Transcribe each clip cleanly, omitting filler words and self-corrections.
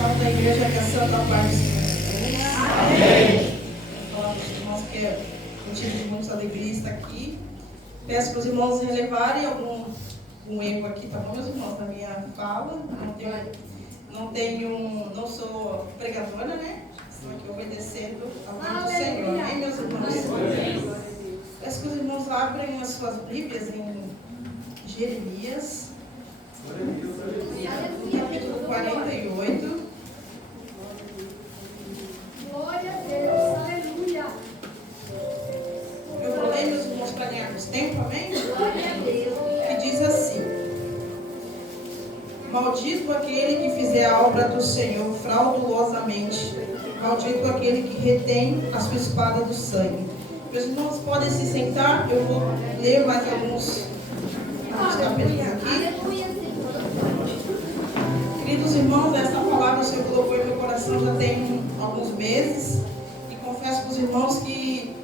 Salve da igreja, que a santa paz do Senhor. Amém. Vou falar para os irmãos que é motivo de muita alegria estar aqui. Peço para os irmãos relevarem algum erro aqui, tá bom, meus irmãos, na minha fala. Não sou pregadora, né? Estou aqui obedecendo ao nome do Senhor. Amém, meus irmãos? Peço que os irmãos abrem as suas Bíblias em Jeremias, no capítulo 48. Glória a Deus, aleluia. Eu vou ler, meus irmãos, para ganharmos tempo, amém? Glória a Deus. Que diz assim: Maldito aquele que fizer a obra do Senhor fraudulosamente, maldito aquele que retém a sua espada do sangue. Meus irmãos podem se sentar, eu vou ler mais alguns capítulos aqui. Queridos irmãos, essa palavra o Senhor colocou em meu coração já tem alguns meses, e confesso para os irmãos que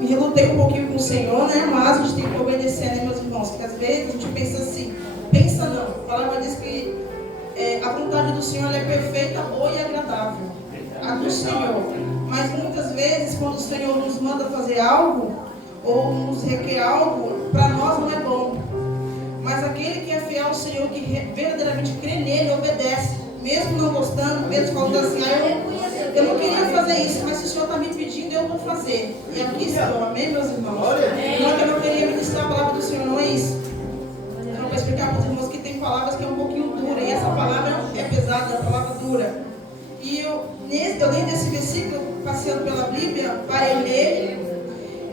me relutei um pouquinho com o Senhor, né? Mas a gente tem que obedecer, né, meus irmãos? Porque às vezes a gente pensa assim, não, a palavra diz que a vontade do Senhor é perfeita, boa e agradável, a do Senhor. Mas muitas vezes, quando o Senhor nos manda fazer algo, ou nos requer algo, para nós não é bom. Mas aquele que é fiel ao Senhor, que verdadeiramente crê nele, obedece, mesmo não gostando, mesmo falando assim, eu não queria fazer isso, mas se o Senhor está me pedindo, eu vou fazer. E aqui estou, amém, meus irmãos? Não é que eu não queria ministrar a palavra do Senhor, não é isso. Então, para explicar para os irmãos que tem palavras que é um pouquinho dura, e essa palavra é pesada, é uma palavra dura. E eu lendo esse versículo, passeando pela Bíblia, parei nele,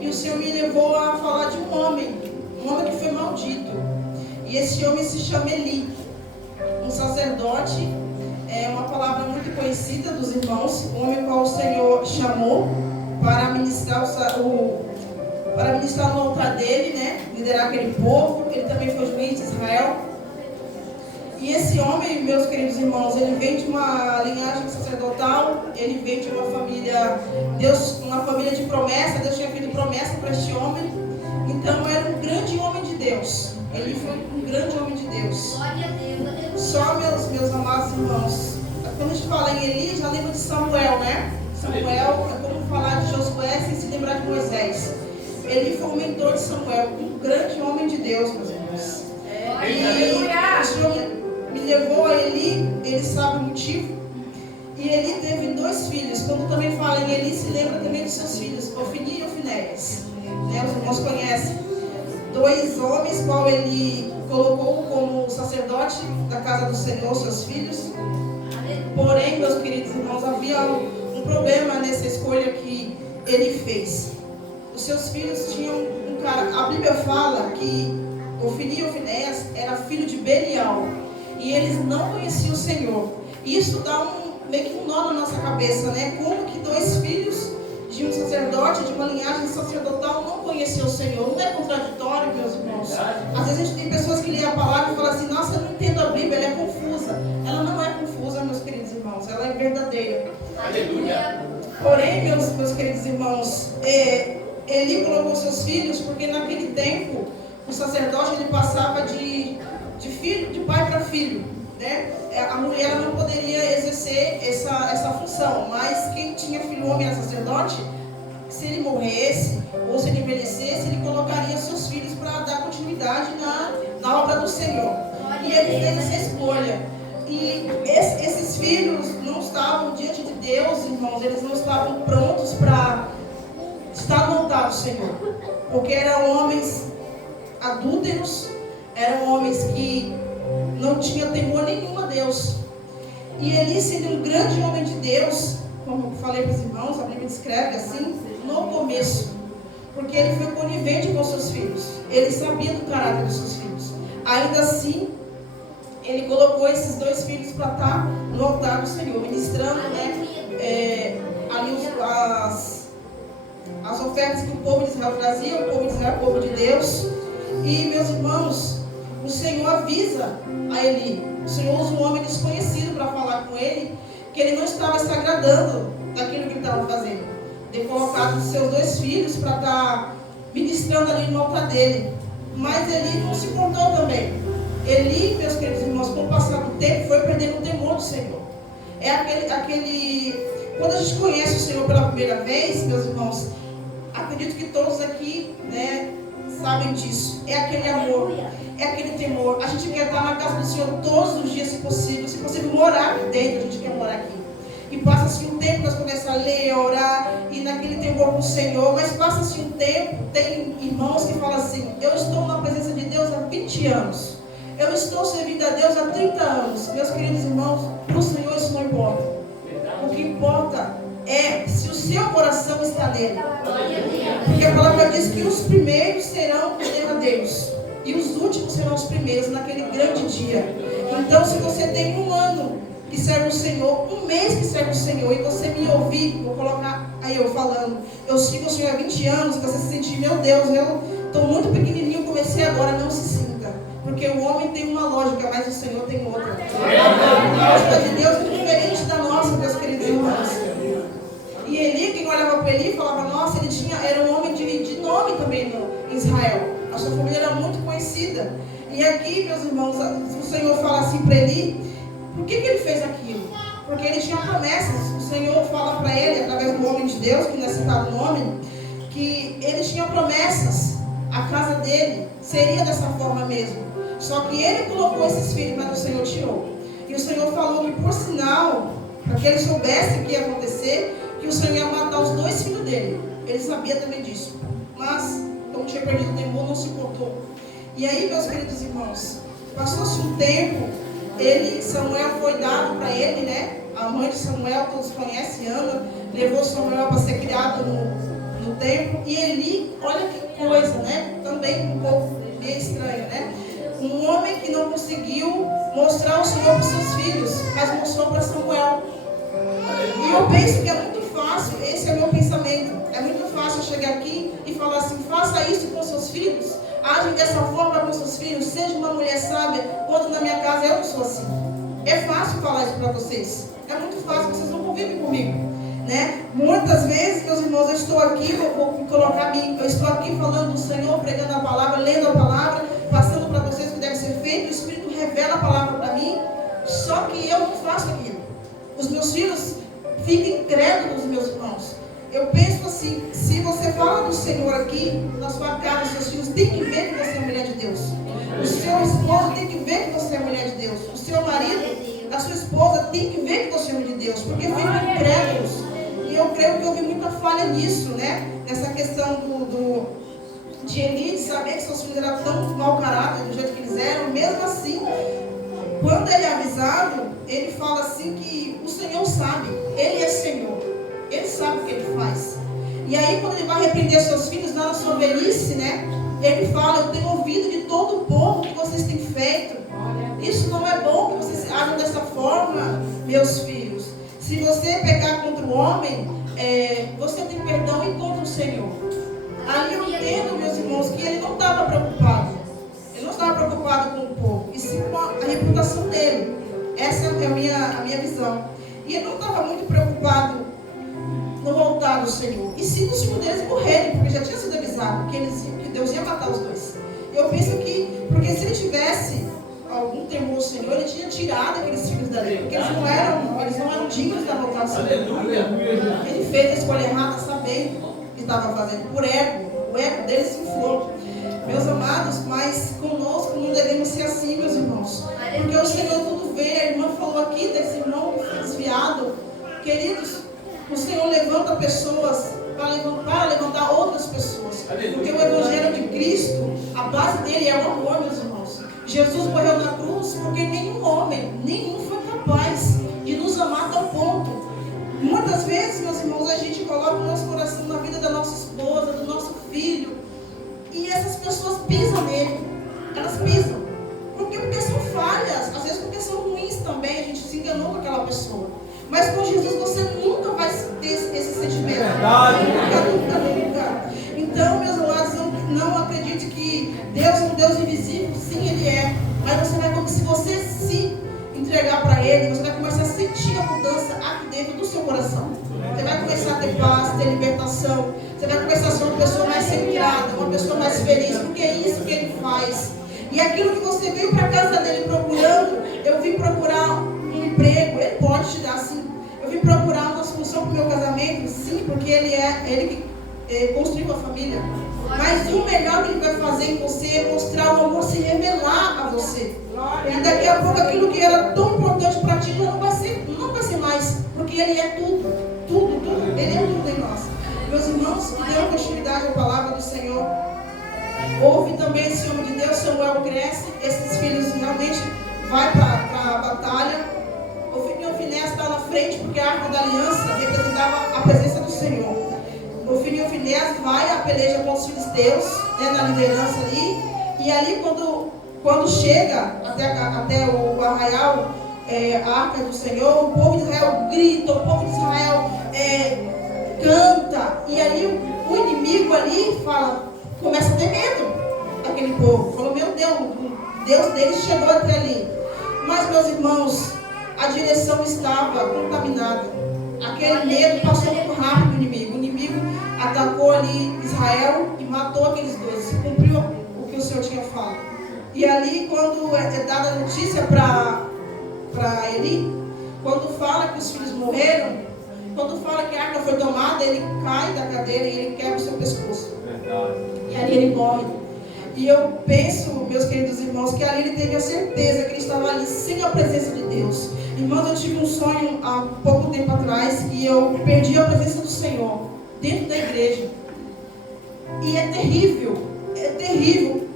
e o Senhor me levou a falar de um homem que foi maldito. E esse homem se chama Eli, um sacerdote, é uma palavra muito conhecida dos irmãos, o homem qual o Senhor chamou para ministrar no altar dele, né? Liderar aquele povo. Ele também foi juiz de Israel. E esse homem, meus queridos irmãos, ele vem de uma linhagem sacerdotal, ele vem de uma família, uma família de promessa. Deus tinha feito promessa para este homem. Então era um grande homem de Deus. Ele foi um grande homem de Deus. Glória a Deus. Só meus amados irmãos, quando a gente fala em Eli, já lembra de Samuel, né? Samuel é como falar de Josué sem se lembrar de Moisés. Eli foi o mentor de Samuel, um grande homem de Deus, meus irmãos. E o Senhor me levou a Eli, ele sabe o motivo. E Eli teve 2 filhos. Quando também fala em Eli, se lembra também dos seus filhos, Ofni e Ofinéias. Né? Os irmãos conhecem. 2 homens, qual ele colocou como sacerdote da casa do Senhor, seus filhos. Porém, meus queridos irmãos, havia um problema nessa escolha que ele fez. Os seus filhos tinham um cara. A Bíblia fala que Ofni e Ofinéias era filho de Belial, e eles não conheciam o Senhor. Isso dá meio que um nó na nossa cabeça, né? Como que 2 filhos de um sacerdote, de uma linhagem sacerdotal, não conheceu o Senhor? Não é contraditório, meus irmãos? Às vezes a gente tem pessoas que lêem a palavra e falam assim, nossa, eu não entendo a Bíblia, ela é confusa. Ela não é confusa, meus queridos irmãos, ela é verdadeira. Aleluia. Porém, meus queridos irmãos, Eli colocou seus filhos, porque naquele tempo o sacerdote ele passava de pai para filho, né? A mulher não poderia exercer essa função, mas quem tinha filho homem era sacerdote. Se ele morresse ou se ele envelhecesse, ele colocaria seus filhos para dar continuidade na obra do Senhor. E ele fez essa escolha. E esses filhos não estavam diante de Deus, irmãos, eles não estavam prontos para estar no altar do Senhor, porque eram homens adúlteros, eram homens que não tinham temor nenhum a Deus. E Eli, sendo um grande homem de Deus, como eu falei para os irmãos, a Bíblia descreve assim, no começo, porque ele foi conivente com seus filhos, ele sabia do caráter dos seus filhos. Ainda assim, ele colocou esses 2 filhos para estar no altar do Senhor, ministrando, né, ali as ofertas que o povo de Israel trazia. O povo de Israel é o povo de Deus. E, meus irmãos, o Senhor avisa a Eli. O Senhor usa um homem desconhecido para falar com ele, que ele não estava se agradando daquilo que ele estava fazendo, de colocar os seus 2 filhos para estar ministrando ali no altar dele. Mas Eli não se contou também. Eli, meus queridos irmãos, com o passar do tempo, foi perdendo É aquele... Quando a gente conhece o Senhor pela primeira vez, meus irmãos, acredito que todos aqui, né, sabem disso. É aquele amor, é aquele temor. A gente quer estar na casa do Senhor todos os dias, se possível morar aqui dentro, a gente quer morar aqui. E passa-se um tempo, nós começamos a ler, a orar, e naquele temor com o Senhor, mas passa-se um tempo, tem irmãos que falam assim, eu estou na presença de Deus há 20 anos, eu estou servindo a Deus há 30 anos. Meus queridos irmãos, para o Senhor isso não importa. O que importa é se o seu coração está nele. Porque a palavra diz que os primeiros serão derradeiros e os últimos serão os primeiros naquele grande dia. Então, se você tem um ano que serve o Senhor, um mês que serve o Senhor, e você me ouvir, vou colocar aí eu falando, eu sigo o Senhor há 20 anos, você se sentir, meu Deus, eu estou muito pequenininho, comecei agora, não se sinta. Porque o homem tem uma lógica, mas o Senhor tem outra. A lógica de Deus é diferente da nossa, meus queridos irmãos. E Eli, quem olhava para Eli, falava, nossa, ele era um homem de nome também em Israel. A sua família era muito conhecida. E aqui, meus irmãos, o Senhor fala assim para Eli, por que ele fez aquilo? Porque ele tinha promessas. O Senhor fala para ele, através do homem de Deus, que não é citado o nome, que ele tinha promessas. A casa dele seria dessa forma mesmo. Só que ele colocou esses filhos, mas o Senhor tirou. E o Senhor falou que, por sinal, para que ele soubesse o que ia acontecer, que o Senhor ia matar os 2 filhos dele. Ele sabia também disso. Mas, como tinha perdido o temor, não se importou. E aí, meus queridos irmãos, passou-se um tempo, Samuel foi dado para ele, né? A mãe de Samuel, todos conhecem, Ana, levou Samuel para ser criado no templo. E Eli, olha que coisa, né? Também um pouco meio estranho, né? Um homem que não conseguiu mostrar o Senhor para os seus filhos, mas mostrou para Samuel. E eu penso que é muito fácil, esse é o meu pensamento, é muito fácil chegar aqui e falar assim, faça isso com seus filhos, age dessa forma com seus filhos, seja uma mulher sábia, quando na minha casa eu não sou assim. É fácil falar isso para vocês, é muito fácil, vocês não convivem comigo, né? Muitas vezes, meus irmãos, eu estou aqui, eu estou aqui falando do Senhor, pregando a palavra, lendo a palavra, passando para vocês o que deve ser feito, o Espírito revela a palavra para mim, só que eu não faço aquilo. Os meus filhos ficam incrédulos, meus irmãos. Eu penso assim, se você fala do Senhor aqui, na sua casa, os seus filhos têm que ver que você é mulher de Deus. O seu esposo tem que ver que você é mulher de Deus. O seu marido, a sua esposa tem que ver que você é mulher de Deus, porque ficam incrédulos. E eu creio que houve muita falha nisso, né? Nessa questão de Eli, de saber que seus filhos eram tão mau caráter, do jeito que eles eram, mesmo assim, quando ele é avisado, ele fala assim que o Senhor sabe, ele é Senhor, ele sabe o que ele faz. E aí quando ele vai repreender seus filhos lá na sua velhice, né? Ele fala, eu tenho ouvido de todo o povo que vocês têm feito. Isso não é bom que vocês agam dessa forma, meus filhos. Se você pecar contra o homem, você tem perdão e contra o Senhor. Ali eu entendo, meus irmãos, que ele não estava preocupado. Ele não estava preocupado com o povo, e sim com a reputação dele. Essa é a minha visão. E ele não estava muito preocupado no altar do Senhor. E sim nos filhos deles morrerem, porque já tinha sido avisado que Deus ia matar os 2. Eu penso que, porque se ele tivesse algum temor ao Senhor, ele tinha tirado aqueles filhos dali, porque eles não eram dignos da altar do Senhor. Ele fez a escolha errada, sabendo o que estava fazendo, por ego. O ego dele se inflou. Meus amados, mas conosco não devemos ser assim, meus irmãos. Porque o Senhor tudo vê. A irmã falou aqui desse irmão que foi desviado. Queridos, o Senhor levanta pessoas para levantar outras pessoas. Porque o Evangelho de Cristo, a base dele é o amor, meus irmãos. Jesus morreu na cruz porque nenhum foi capaz de nos amar a tal ponto. Muitas vezes, meus irmãos, a gente coloca o nosso coração na vida da nossa esposa, do nosso filho, e essas pessoas pisam nele. Elas pisam. Por quê? Porque são falhas. Às vezes porque são ruins também. A gente se enganou com aquela pessoa. Mas com Jesus você nunca vai ter esse sentimento. Nunca. Então, meus amados, não acredite que Deus é um Deus invisível. Sim, Ele é. Mas você vai, como se você se entregar para Ele, você vai começar a sentir a mudança aqui dentro do seu coração. Você vai começar a ter paz, ter libertação. Você vai começar a ser uma pessoa mais centrada, uma pessoa mais feliz, porque é isso que Ele faz. E aquilo que você veio para a casa dele procurando, eu vim procurar um emprego, Ele pode te dar sim Sim, porque ele que construiu a família. Mas o melhor que ele vai fazer em você é mostrar o amor, se revelar a você. E daqui a pouco aquilo que era tão importante para ti não vai ser mais, porque ele é tudo, ele é tudo em nós. Meus irmãos, que dêem continuidade à palavra do Senhor. Houve também esse homem de Deus, Samuel cresce, esses filhos realmente vai para a batalha. Ofni e Finéias está na frente, porque a arca da aliança representava a presença do Senhor. Ofni e Finéias vai à peleja contra os filisteus, na liderança ali. E ali quando chega até o arraial, a arca do Senhor, o povo de Israel grita, o povo de Israel canta. E ali o inimigo ali começa a ter medo daquele povo. Falou, meu Deus, o Deus deles chegou até ali. Mas, meus irmãos, a direção estava contaminada. Aquele medo passou muito rápido do inimigo. O inimigo atacou ali Israel e matou aqueles dois. Cumpriu o que o Senhor tinha falado. E ali, quando é dada a notícia para Eli, quando fala que os filhos morreram, quando fala que a arca foi tomada, ele cai da cadeira e ele quebra o seu pescoço. E ali ele morre. E eu penso, meus queridos irmãos, que ali ele teve a certeza que ele estava ali sem a presença de Deus. Irmãos, eu tive um sonho há pouco tempo atrás e eu perdi a presença do Senhor dentro da igreja. E é terrível.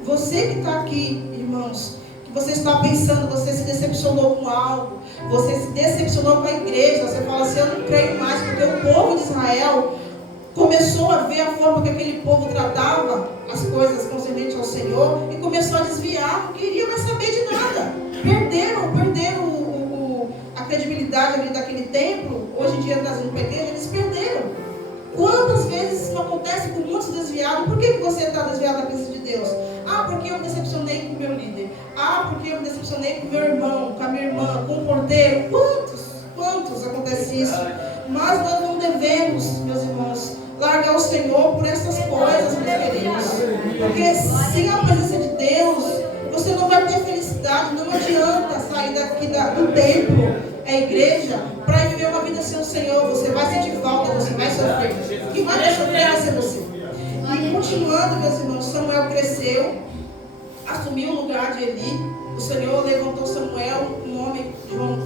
Você que está aqui, irmãos, que você está pensando, você se decepcionou com algo, você se decepcionou com a igreja, você fala assim, eu não creio mais, porque o povo de Israel começou a ver a forma que aquele povo tratava as coisas concernentes ao Senhor e começou a desviar, não queria mais saber de nada. Perderam a credibilidade ali daquele templo, hoje em dia trazendo para a igreja, eles perderam. Quantas vezes isso acontece com muitos desviados? Por que você está desviado da presença de Deus? Ah, porque eu me decepcionei com o meu líder. Ah, porque eu me decepcionei com o meu irmão, com a minha irmã, com o porteiro. Quantos acontece isso? Mas nós não devemos, meus irmãos, largar o Senhor por essas coisas, meus queridos. Porque sem a presença de Deus, você não vai ter felicidade. Não adianta sair daqui do templo, a igreja, para viver uma vida sem o Senhor. Você vai sentir falta, você vai sofrer. O que vai sofrer vai ser você. E continuando, meus irmãos, Samuel cresceu, assumiu o lugar de Eli. O Senhor levantou Samuel,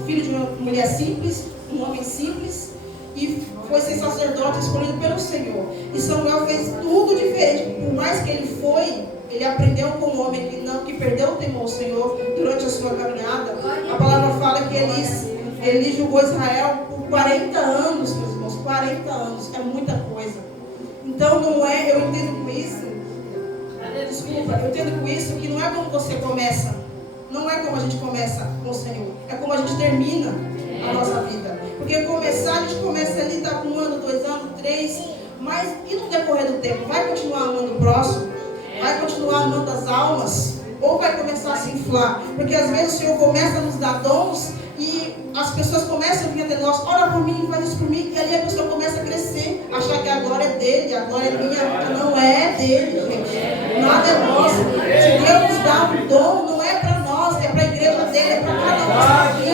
filho de uma mulher simples, um homem simples, e foi ser sacerdote escolhido pelo Senhor. E Samuel fez tudo diferente. Por mais que ele aprendeu com um homem que perdeu o temor ao Senhor durante a sua caminhada. A palavra fala que ele julgou Israel por 40 anos, meus irmãos. 40 anos é muita coisa. Então eu entendo com isso, eu entendo com isso que não é como você começa, não é como a gente começa com o Senhor, é como a gente termina a nossa vida. Porque começar, a gente começa ali, está com 1 ano, 2 anos, 3, mas e no decorrer do tempo? Vai continuar amando o próximo? Vai continuar amando as almas? Ou vai começar a se inflar? Porque às vezes o Senhor começa a nos dar dons e as pessoas começam a vir até nós, ora por mim, faz isso por mim, e ali a pessoa começa a crescer, achar que a glória é dele, a glória é minha. Não é dele, gente. Nada é nosso. Se Deus nos dá um dom, não é para nós, é para a igreja dele, é para cada um aqui.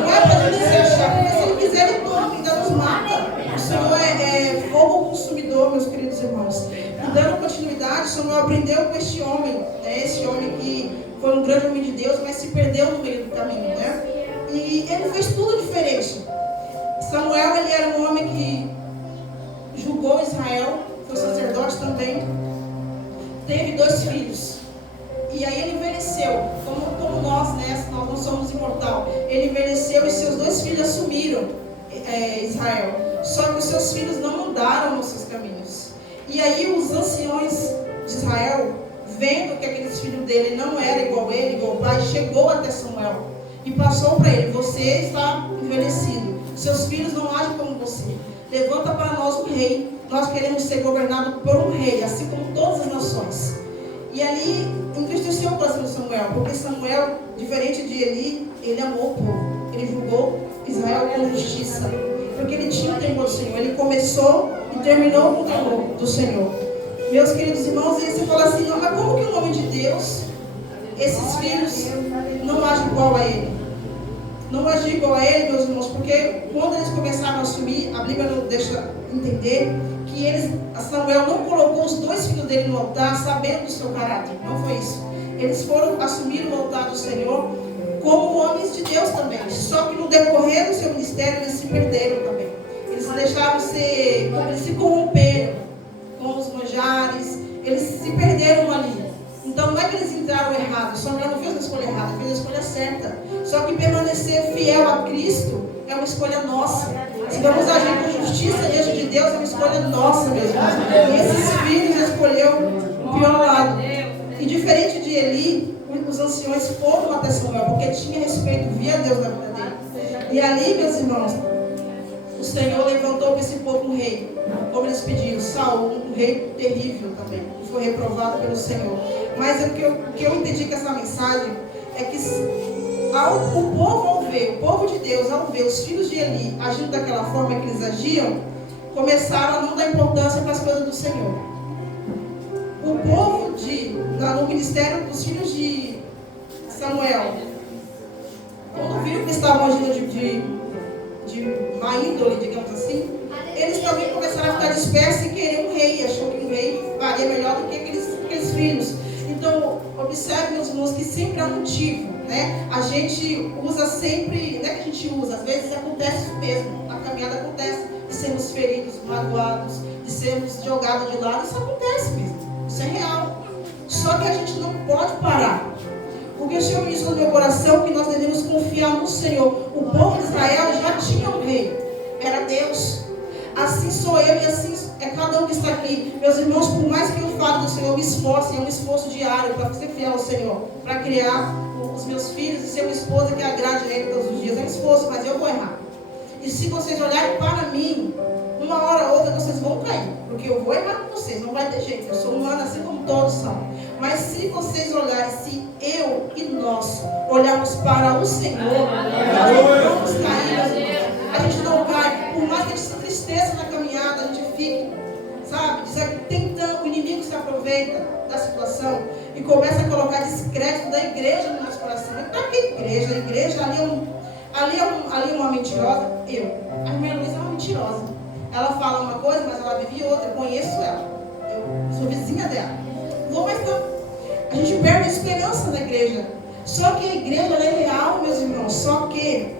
Não é para a gente se achar, porque se ele quiser, ele toma, ainda nos mata. O Senhor é fogo consumidor, meus queridos irmãos. E dando continuidade, Samuel aprendeu com este homem, esse homem que foi um grande homem de Deus, mas se perdeu no meio do caminho, né? E ele fez tudo diferente. Samuel, ele era um homem que julgou Israel, foi sacerdote também, teve 2 filhos. E aí ele envelheceu, como nós, né? Nós não somos imortal. Ele envelheceu e seus 2 filhos assumiram Israel. Só que os seus filhos não andaram nos seus caminhos. E aí os anciões de Israel, vendo que aqueles filhos dele não eram igual ele, igual o pai, chegou até Samuel e passou para ele: você está envelhecido, seus filhos não agem como você, levanta para nós um rei, nós queremos ser governados por um rei, assim como todas as nações. E ali entristeceu o coração de Samuel, porque Samuel, diferente de Eli, ele amou o povo, ele julgou Israel com justiça, porque ele tinha o temor do Senhor. Ele começou e terminou com o temor do Senhor. Meus queridos irmãos, e você fala assim: não, mas como que o nome de Deus, esses filhos não agem igual a ele? não agir igual a ele, meus irmãos, porque quando eles começaram a assumir, a Bíblia não deixa entender que Samuel não colocou os 2 filhos dele no altar sabendo do seu caráter. Não foi isso. Eles foram assumir o altar do Senhor como homens de Deus também. Só que no decorrer do seu ministério eles se perderam também. Eles se corromperam com os manjares, eles se perderam ali. Então não é que eles entraram errados, Samuel não fez a escolha errada, fez a escolha certa. Só que permanecer fiel a Cristo é uma escolha nossa. Se vamos agir com justiça diante de Deus, é uma escolha nossa mesmo. E esses filhos escolheu o pior lado. E diferente de Eli, os anciões foram até Samuel, porque tinha respeito, via Deus na vida dele. E ali, meus irmãos, o Senhor levantou para esse povo um rei, como eles pediram, Saul, um rei terrível também, que foi reprovado pelo Senhor. Mas o que eu entendi com essa mensagem é que o povo de Deus, ao ver os filhos de Eli agindo daquela forma que eles agiam, começaram a não dar importância para as coisas do Senhor. O povo no ministério dos filhos de Samuel, quando viram que estavam agindo de má índole, digamos assim, eles também começaram a ficar dispersos e querer um rei. Achou que um rei faria melhor do que aqueles filhos. Então, observe, meus irmãos, que sempre há um motivo, né? A gente usa sempre, não é que a gente usa, às vezes acontece isso mesmo, na caminhada acontece, de sermos feridos, magoados, de sermos jogados de lado, isso acontece mesmo, isso é real. Só que a gente não pode parar. Porque o Senhor me disse no meu coração que nós devemos confiar no Senhor. O povo de Israel já tinha um rei, era Deus. Assim sou eu e assim é cada um que está aqui. Meus irmãos, por mais que eu fale do Senhor, eu me esforço, é um esforço diário para ser fiel ao Senhor, para criar os meus filhos e ser uma esposa que agrade a Ele todos os dias. É um esforço, mas eu vou errar. E se vocês olharem para mim, uma hora ou outra vocês vão cair, porque eu vou errar com vocês, não vai ter jeito. Eu sou humana assim como todos são. Mas se vocês olharem, se eu e nós olharmos para o Senhor, nós não vamos cair, a gente não cai. Por mais que a gente se tristeça na caminhada, a gente fique, sabe, tentando, o inimigo se aproveita da situação e começa a colocar descrédito da igreja no nosso coração. Para que igreja? A igreja ali é uma mentirosa. A irmã Luísa é uma mentirosa. Ela fala uma coisa, mas ela vive outra. Eu conheço ela. Eu sou vizinha dela. Mas não. A gente perde a esperança na igreja. Só que a igreja ela é real, meus irmãos. Só que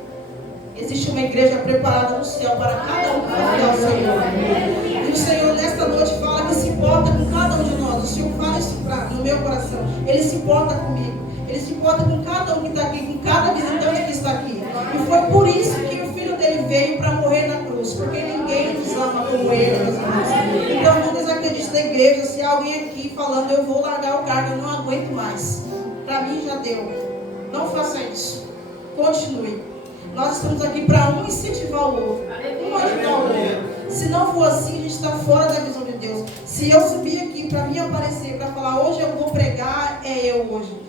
existe uma igreja preparada no céu para cada um que confiar ao Senhor. E o Senhor nesta noite fala que se importa com cada um de nós. O Senhor fala isso no meu coração. Ele se importa comigo. Ele se importa com cada um que está aqui, com cada visitante que está aqui. E foi por isso que o Filho dele veio para morrer na cruz. Porque ninguém nos ama como ele, meus irmãos. Então não desacredite na igreja. Se há alguém aqui falando, eu vou largar o cargo, eu não aguento mais. Para mim já deu. Não faça isso. Continue. Nós estamos aqui para um incentivar o outro. Um ajudar o outro. Se não for assim, a gente está fora da visão de Deus. Se eu subir aqui para mim aparecer, para falar hoje eu vou pregar, é eu hoje.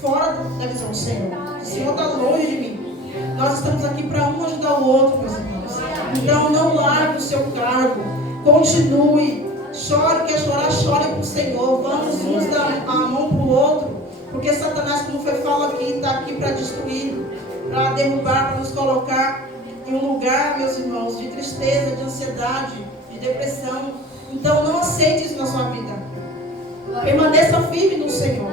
Fora da visão do Senhor. O Senhor está longe de mim. Nós estamos aqui para um ajudar o outro, meus irmãos. Então não largue o seu cargo. Continue. Chore, quer chorar, chore para o Senhor. Vamos uns dar a mão para o outro. Porque Satanás, como foi falado aqui, está aqui para destruir, para derrubar, para nos colocar em um lugar, meus irmãos, de tristeza, de ansiedade, de depressão. Então não aceite isso na sua vida. Permaneça firme no Senhor.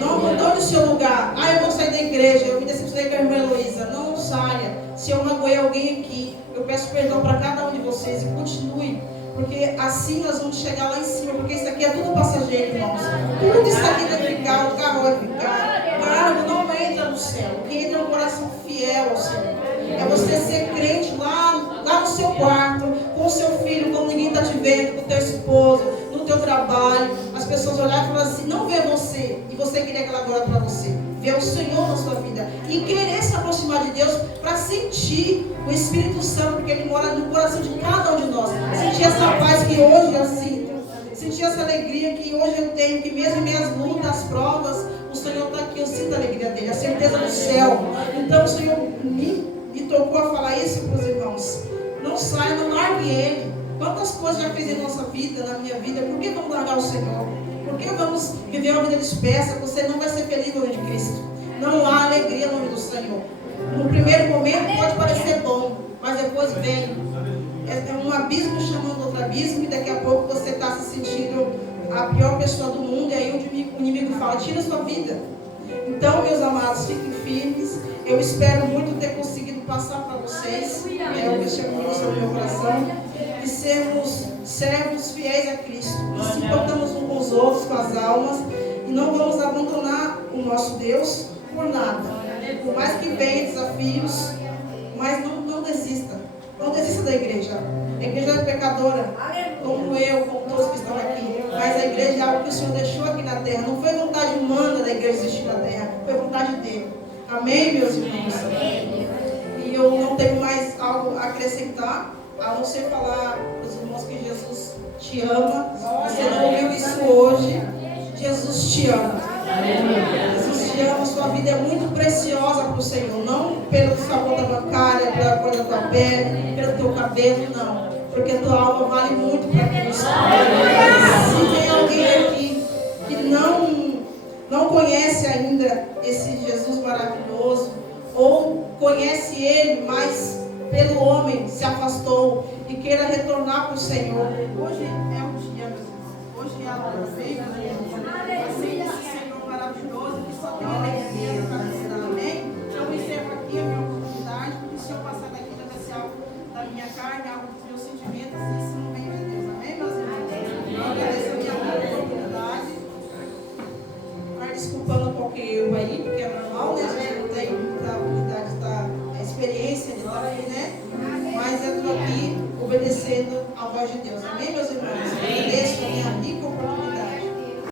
Não abandone o seu lugar. Eu vou sair da igreja, eu me decepcionei com a irmã Heloísa. Não saia. Se eu magoei alguém aqui, eu peço perdão para cada um de vocês e continue. Porque assim nós vamos chegar lá em cima. Porque isso aqui é tudo passageiro, irmãos. Tudo isso aqui vai ficar, o carro vai ficar. O carro não entra no céu. O que entra é um coração fiel ao Senhor. É você ser crente lá no seu quarto, com o seu filho, quando ninguém está te vendo, com o teu esposo, no teu trabalho. As pessoas olharem e falar assim, não vê você, e você querer aquela glória para você. Ver o Senhor na sua vida. E querer se aproximar de Deus para sentir o Espírito Santo, porque Ele mora no coração de cada um de nós. Sentir essa paz que hoje eu sinto. Sentir essa alegria que hoje eu tenho, que mesmo em minhas lutas, provas, o Senhor está aqui, eu sinto a alegria dele, a certeza do céu. Então o Senhor me tocou a falar isso para os irmãos. Não saia, não largue Ele. Quantas coisas já fez em nossa vida, na minha vida, por que vamos largar o Senhor? Por que vamos viver uma vida dispersa? Você não vai ser feliz no nome de Cristo. Não há alegria no nome do Senhor. No primeiro momento, pessoas vêm. É um abismo chamando outro abismo, e daqui a pouco você está se sentindo a pior pessoa do mundo, e aí o inimigo fala, tira a sua vida. Então, meus amados, fiquem firmes. Eu espero muito ter conseguido passar para vocês, o que eu chamo sobre o meu coração, de sermos servos fiéis a Cristo, que se importamos uns com os outros, com as almas, e não vamos abandonar o nosso Deus por nada. Por mais que venham desafios, mas não desista. Não desista da igreja. A igreja é pecadora, como eu, como todos que estão aqui. Mas a igreja é algo que o Senhor deixou aqui na terra. Não foi vontade humana da igreja existir na terra, foi vontade dele. Amém, meus irmãos? E eu não tenho mais algo a acrescentar, a não ser falar para os irmãos que Jesus te ama. Você não ouviu isso hoje? Jesus te ama. Jesus te ama. Sua vida é muito preciosa para o Senhor. Não pela sua conta bancária, pela cor da tua pele, pelo teu cabelo, não. Porque a tua alma vale muito para Cristo. Se tem alguém aqui que não conhece ainda esse Jesus maravilhoso, ou conhece Ele, mas pelo homem se afastou e queira retornar para o Senhor, hoje é o dia, meus irmãos. Hoje é a hora, aceita esse Senhor maravilhoso que só tem alegria para você dar, amém? Eu encerro aqui a minha oportunidade, porque se eu passar daqui já vai ser algo da minha carne, algo dos meus sentimentos, e isso não vem de Deus, amém, meus irmãos? Eu agradeço a minha oportunidade, mas desculpando qualquer erro aí, porque é normal, né? A gente não tem muita habilidade, a experiência de estar aqui, né? Mas eu estou aqui obedecendo à voz de Deus, amém, meus irmãos? Eu agradeço a minha rica oportunidade.